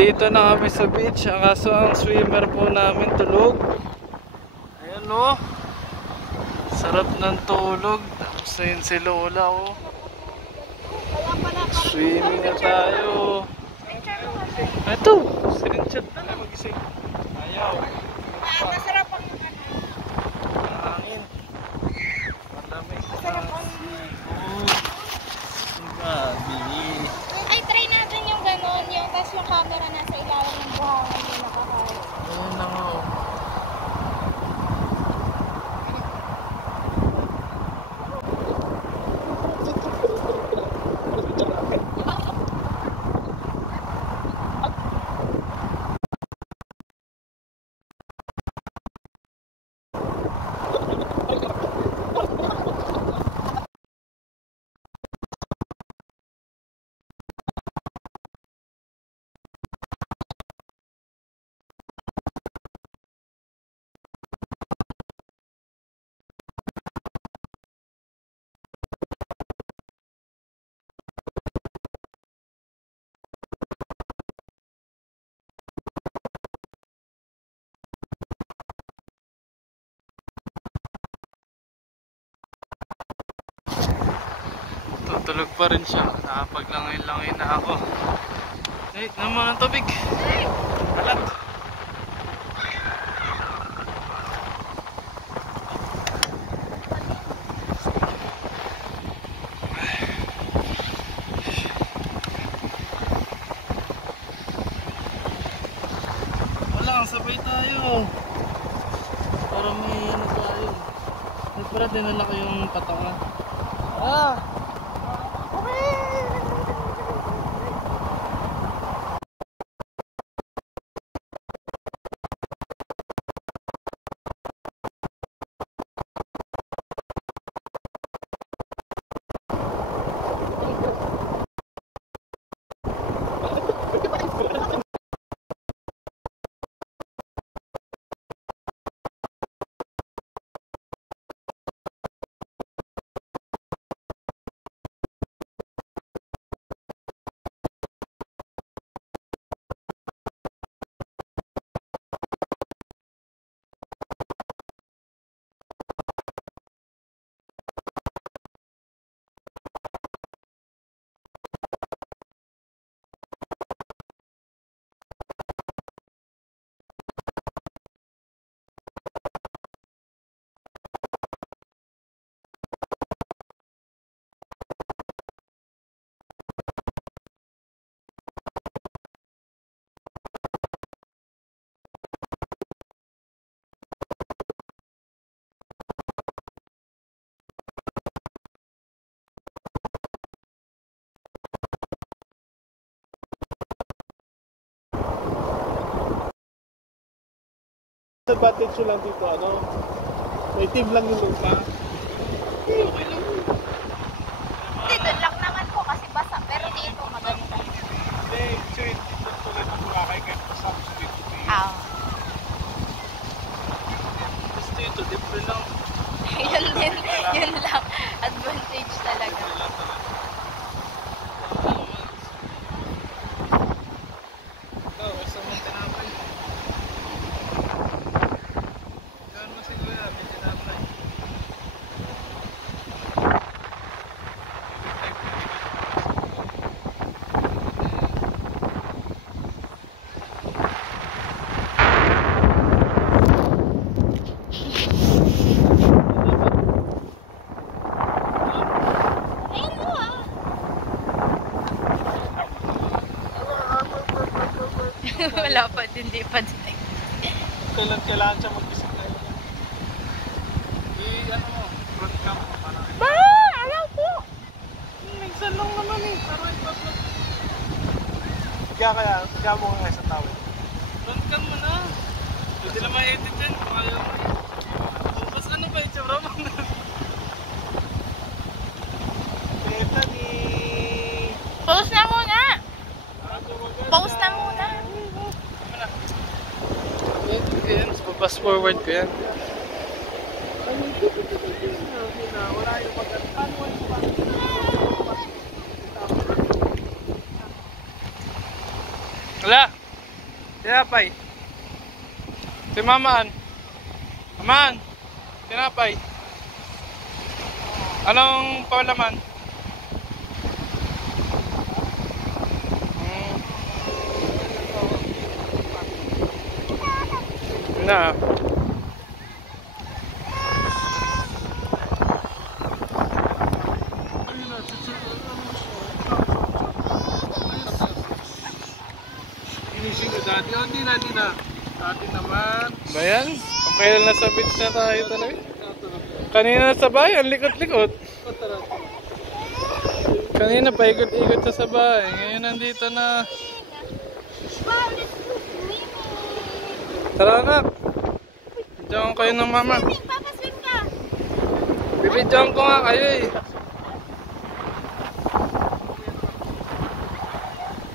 Nandito na kami sa beach, kaso ang swimmer po namin tulog. Ayan o, sarap ng tulog. Tapos na yun si Lola o. Swimming na tayo. Ito, sininchot na lang mag-isip. Ayaw. Masarap ang Hangin. Malamig. Masarap ang Gabi. Ay, try natin yung ganon. Yung tas yung camera nasa ilalim ng buhangin yung nakakaya. Ayan na nga o. Tutulog pa rin siya. Nakapaglangay-langay na ako. Ay, naman ang tubig. Alat. Wala, sabay tayo. Para may ano tayo. Para dinala ko yung patungan. Ah! Advantage nyo lang dito, ano? May team lang yung lupa. Okay lang. Dito lang naman po kasi basa. Pero dito maganda. Hindi, sweet. Dito tuloy ng Boracay kahit pasap sa dito. Ah. Gusto ito, different lang. Yun din. Yun lang. Advantage talaga. Ikaw, gusto mong tinapay. Gano'n mo siguro namin tinapay. Ayun mo ah. Wala pa din. Di pa din. Kailangan siya mag-visit tayo. Ano mo, front cam mo parang. Ba! Ayaw po! Minsan lang naman eh. Pero ito. Kaya mo nga sa tawid. Front cam mo na. Hindi na ma-edit yan. Ayaw mo. Tapos ano ba yung tsura mo? Beta ni... Pause na muna! Pause na muna! Fast forward ko yan. Wala yung pag-anwan pa. Wala! Tinapay. Si Mamaan. Mamaan. Tinapay. Anong palaman? Na. Inising ko dati. Oh, hindi na. Dati naman. Bayan? Kailan nasa beach na tayo talaga? Kanina sa bayan, likot-likot. Kanina pa ikot-ikot sa sabay. Ngayon nandito na. Wow, let's go swimming. Tara anak. Bidyoan kayo ng mama. Swimming, papaswim ka. Bibidyoan ko nga kayo eh.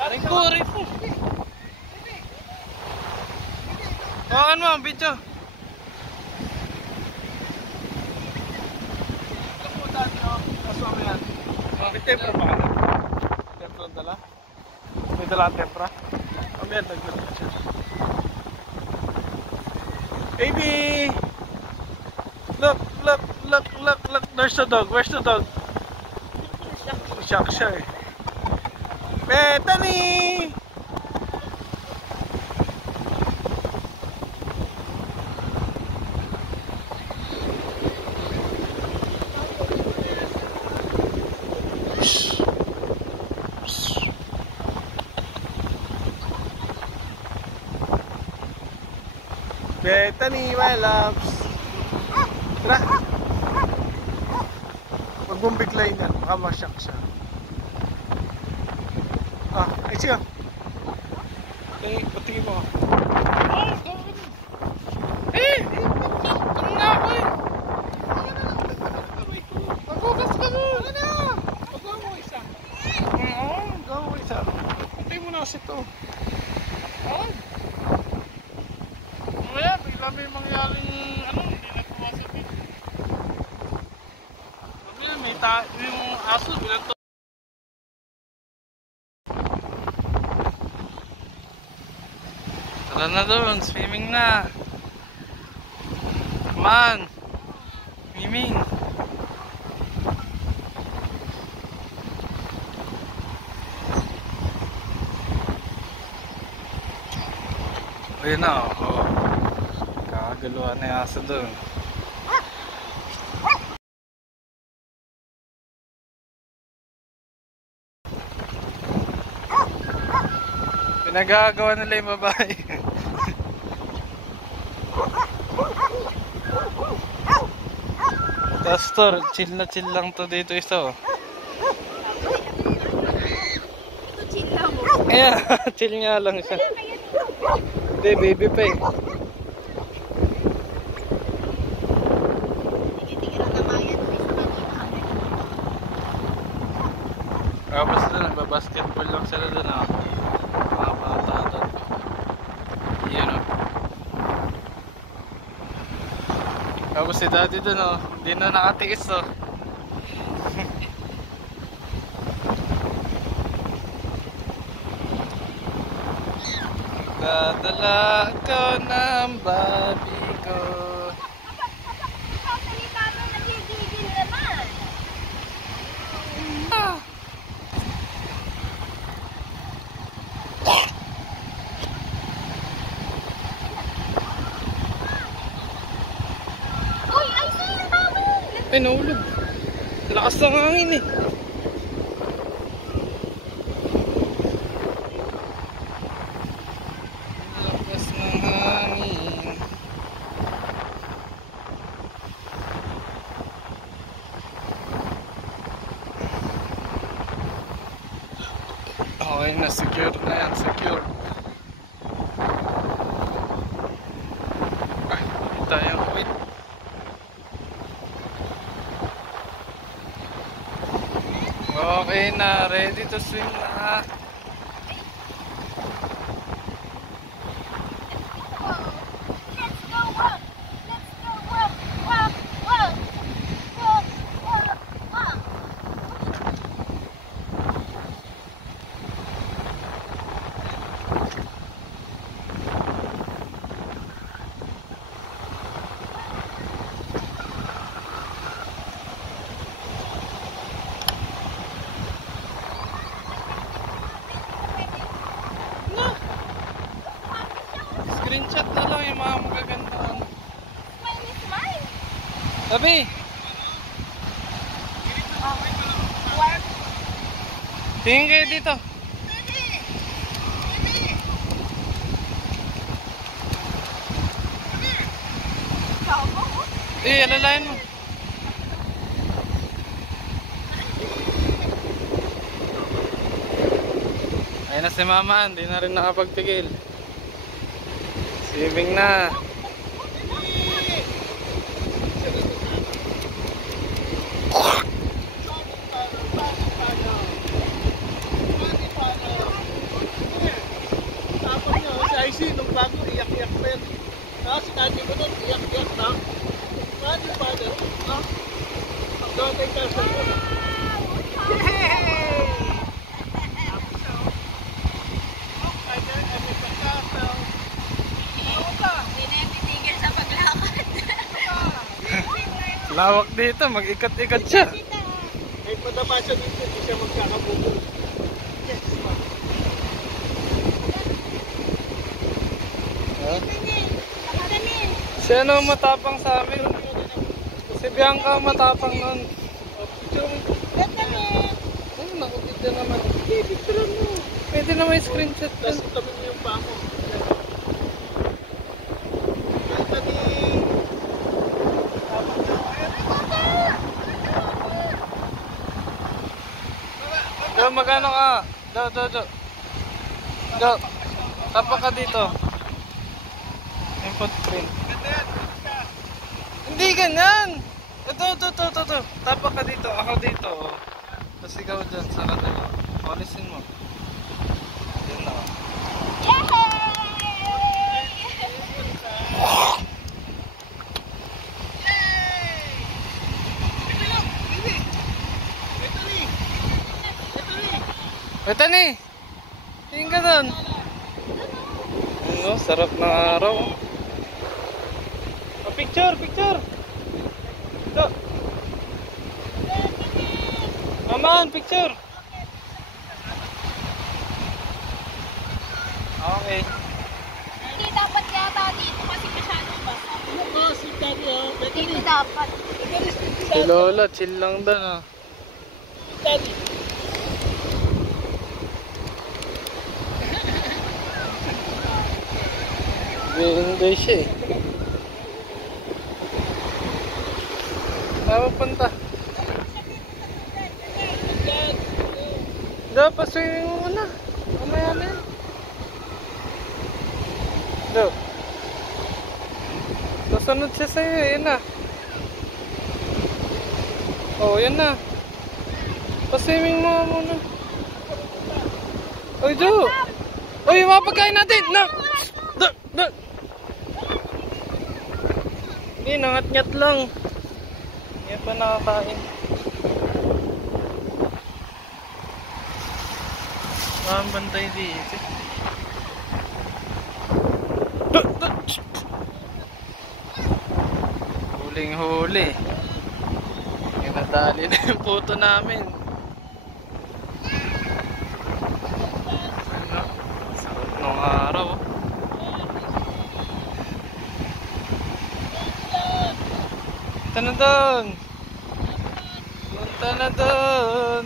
Aring ko, aring ko. Bawakan mo ang video. May tempra pa ka na? Tempra dala? May dala ang tempra? Mamaya nagdala ka siya. Baby! Look! There's the dog. Where's the dog? Shock siya eh. Bethany! Bethany, my loves. Tara. Huwag mong biglayin yan. Baka masyak siya. Ay siya. Patingin mo. Ano na ako eh? Magugas ka mo. Ano? Pagawa mo isa. Oo. Pagawa mo isa. Pantay mo na kasi ito. Mamaya, bigla may mangyaring hindi nagpumasok eh. Mamaya, yung aso, bilang to. Tara na doon, swimming na. Come on. Swimming. Ayun na, oh. Kagaluhan na yung aso doon. Pinagagawa nila yung babae. Castor, chill na chill lang to dito isa oh. Ito, chill lang mo. Ayan, chill nga lang siya. Hindi, baby pa eh. Tigil-tigil ang namayan mo isa kanina. Tapos doon, nagbabasketball lang sila doon ah. Mga bata doon. Yun oh. Tapos si daddy doon oh, hindi na nakatiis oh. Dadala ko ng baby ko. Sasalita mo, nagigigil naman. Uy, ay sa'yo ang tawag. Ay, nahulog. Lakas ng hangin eh. Lakas ng hangin. Okay na, secure na yan, secure. Ay, hindi tayo. Wait. Okay na, ready to swim na. Let's go up. Let's go up. Up, up. Up, up, up. screenshot na lang yung mga magagandaan. Smile, smile. Sabi, Work. tingin kayo dito. Alalayan mo. Ayun na si Mama, hindi na rin nakapagpigil. Swimming na. Tapos niya, si IC, nung bago, iyak-iyak pa yan. Tapos kati ko doon, iyak-iyak na. Mati pa doon, ha? Hanggang kay Kasha doon. Lawak dito, mag-ikat-ikat siya. May padama siya dito, hindi siya magkakabugol. Yes, ma'am. Si ano matapang sa amin? Si Bianca matapang nun. Ano, nakapigyan naman. Okay, picture mo. Pwede na may screenshot ka. Tapos tabi mo yung pako. Do, magano ka? Do. Do. Tapak ka dito. Yung footprint. Hindi ganyan. Ito. Tapak ka dito. Ako dito. Tapos ikaw dyan sa kanila. Polisin mo. Yan na. Ito ni. Tingin ka doon. Ano, sarap ng araw. Oh, picture. Ito. Maman, picture. Okay. Hindi dapat yata dito kasi masyadong basa. Si Daddy, ha? Dito dapat. Si Lola, chill lang doon ah. Daddy. Enjoy siya eh. Saan punta? Dapat swimming mo muna. Mamaya na yan. Do. Kasunod siya sa'yo. Yan na. Oh, yan na. Pa-swimming mo muna. Oy, Do. Oy, yung mga pagkain natin. No. Do. Hindi, nangat-ngat lang. Hindi pa nakakain. Maraming bantay dito. Huling-huli. Nadali na yung puto namin. Ano? Sarap ng araw. Punta na doon. Punta na doon.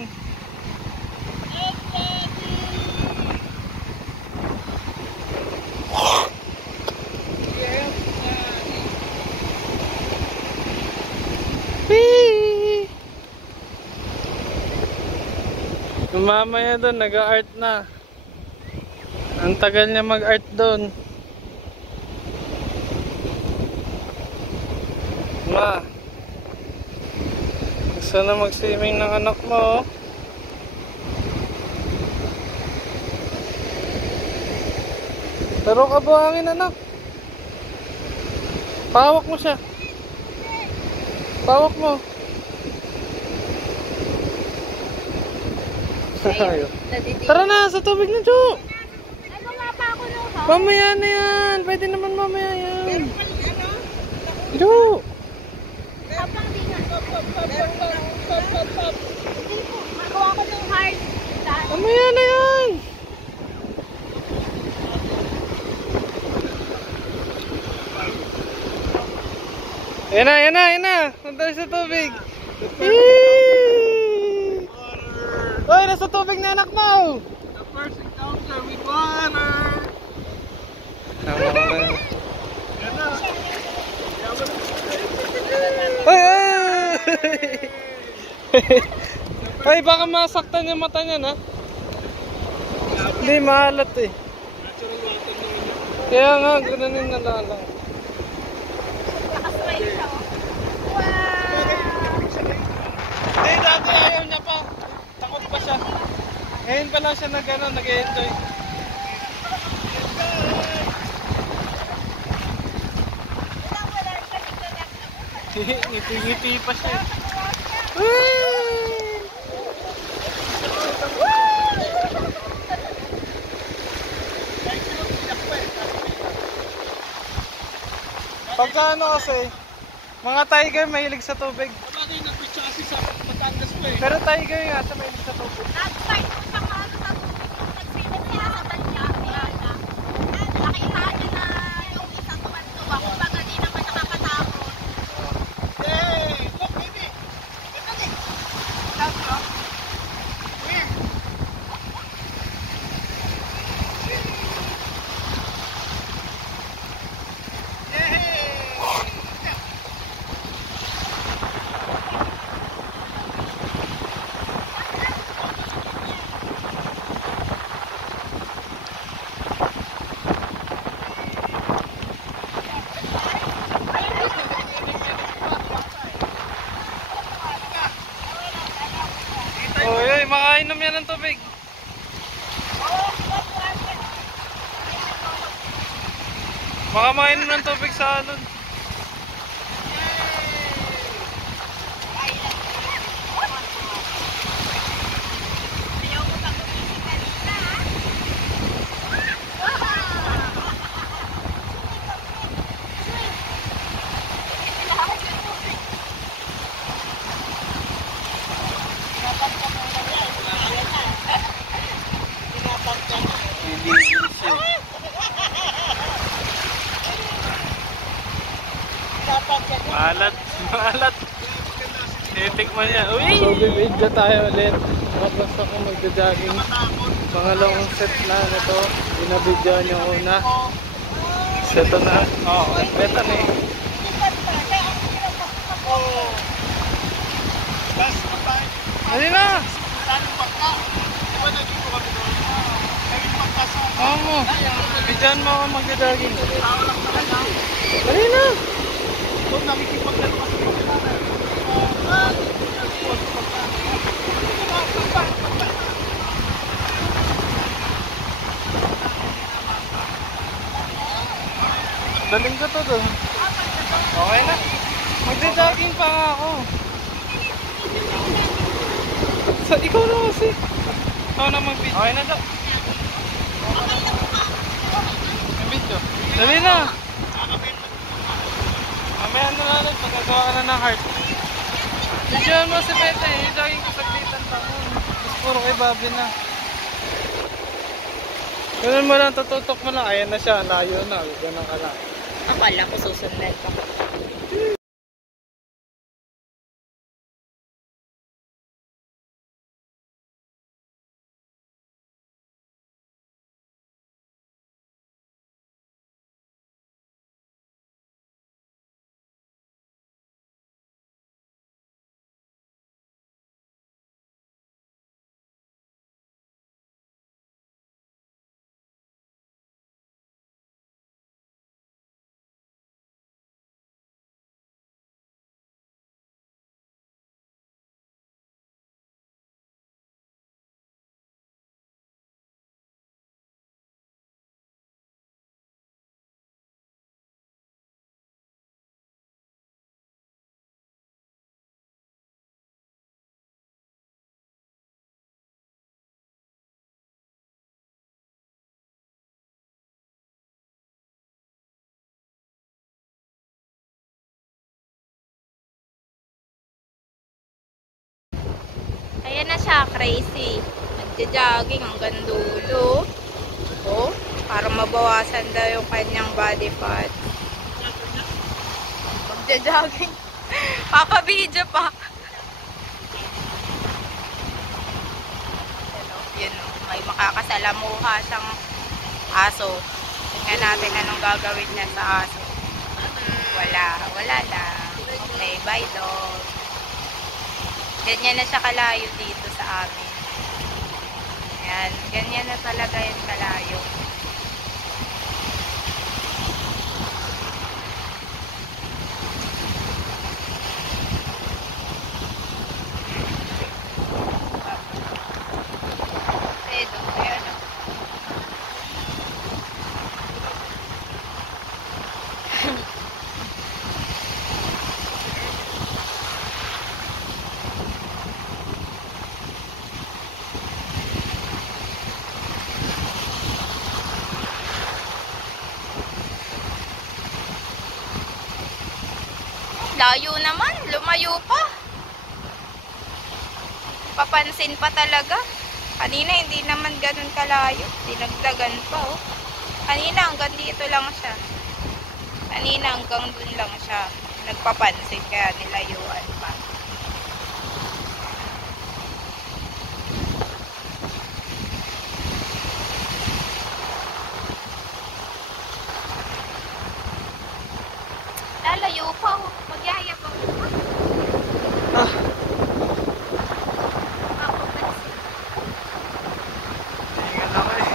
Mamaya doon, nag-art na. Ang tagal niya mag-art doon. Ma, gusto na mag-swimming ng anak mo. Pero kabuhangin anak. Pawak mo siya. Pawak mo. Tara na, sa tubig na, Jo. Ay, bumaba ako nung ha? Mamaya na yan. Pwede naman mamaya yan. Jo. Habang di nga. Magawa ko nung hard. Mamaya na yan. Ayan na, ayan na, ayan na. Punta sa tubig. Yee! Hoy, nasa tubig na anak mo. The first encounter with water. Tama ka na. Yan na. Hoy, hoy, baka masaktan yung mata niya na. Hindi, maalat eh. Natural water naman yun. Kaya nga, gano'n na lang. Nakasmile siya, oh. Wow! Hindi, dati ayaw niya pa. Takot pa siya. Ngayon pa lang siya nag-enjoy. Ngiti-ngiti pa siya. Pagka ano kasi, mga tiger mahilig sa tubig. Sabagay, nag-picture kasi sa Batangas po eh. Pero tiger nga sa mahilig sa tubig. Nag-start po siya maano sa tubig. Nagsilat sila sa tanya. Nakita niya na yung isang tuwan-tuwa. Kung baga di naman nakakatakot. Yay! Look, baby! Ito din! Sabi ko? Where? Oy, oy, makainom yan ng tubig. Baka makainom ng tubig sa alon. Maalat, maalat. Titikman niya. Uy! So, bibidyo tayo ulit. Tapos ako magja-jogging. Pangalawang set na ito. Binabidyo niyo una. So, ito na. Oo, betan eh. Last na tayo. Ano na? Tanong bangka. Di ba naging ko kami doon? Naging bangka sa Oo mo. Bidyan mo ako magja-jogging. tao lang talaga. Dali na. Doon nakikipaglaro kasi kami natin. Daling ko to doon. Okay na. Magja-jogging pa nga ako. So, ikaw na kasi. Ikaw na mag-video. Okay na daw. Yung video. Dali na. Mamaya na natin. Pagkagawa ka na ng heart. Videoan mo si Bete. Jogging ko sa glitan pa. Tapos puro kay Bobby na. Ganun mo lang, tututok mo lang. Ayan na siya. Layo na. Ganun ka lang. Akala ko susunod pa. Ayan na siya, crazy. Nagja-jogging hanggang dulo. Oh, para mabawasan daw yung kanyang body fat. Nagja-jogging. Papa-video pa. Yun, may makakasalamuha siyang aso. Tingnan natin anong gagawin niya sa aso. Wala lang. Okay, bye dog. Ganyan na siya kalayo dito sa amin. Ayan, ganyan na talaga yung kalayo. Layo naman, lumayo pa. Papansin pa talaga. Kanina hindi naman ganun kalayo. Dinagdagan pa oh. Kanina hanggang dito lang siya. Kanina hanggang dun lang siya. Nagpapansin kaya nilayuan pa. Lalayo pa oh. Magyaya pa. Tingnan ako eh.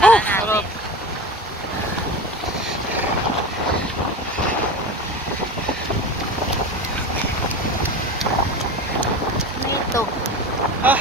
Puntahan Sarap. natin. Ito. Ah,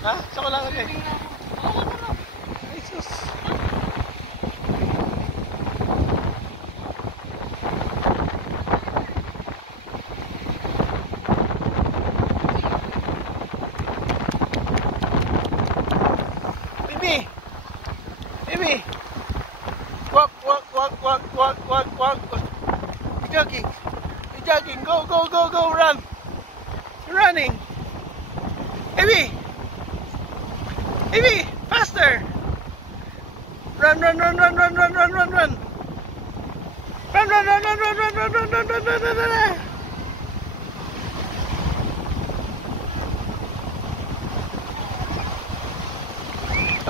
ha? Saan ko lang lagay? Ay, sus. Bibi! Bibi! Walk, walk, walk, walk, walk, walk, walk. You're jogging. You're jogging. Go, go, go, go, run. You're running. Bibi! Bibi! Faster! Run, run, run, run, run, run, run, run, run. Run, run, run, run, run, run, run, run, run, run, run, run, run, run.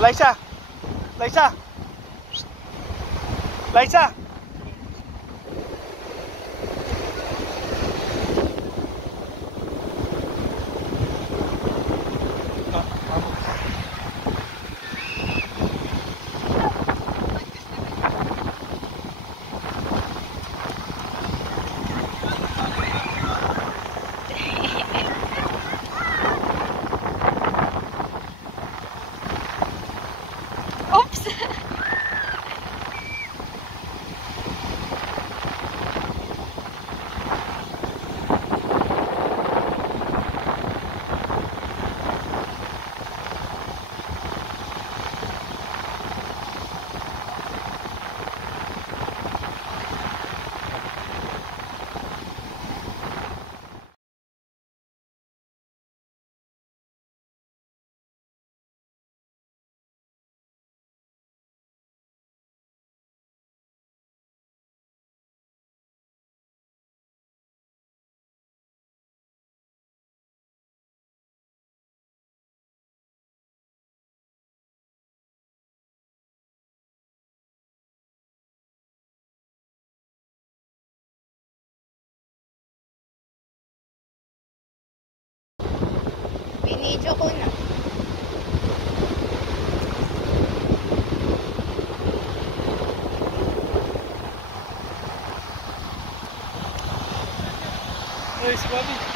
Liza! Liza! Liza! Oops! Binidyo ko na. guys, Bobby.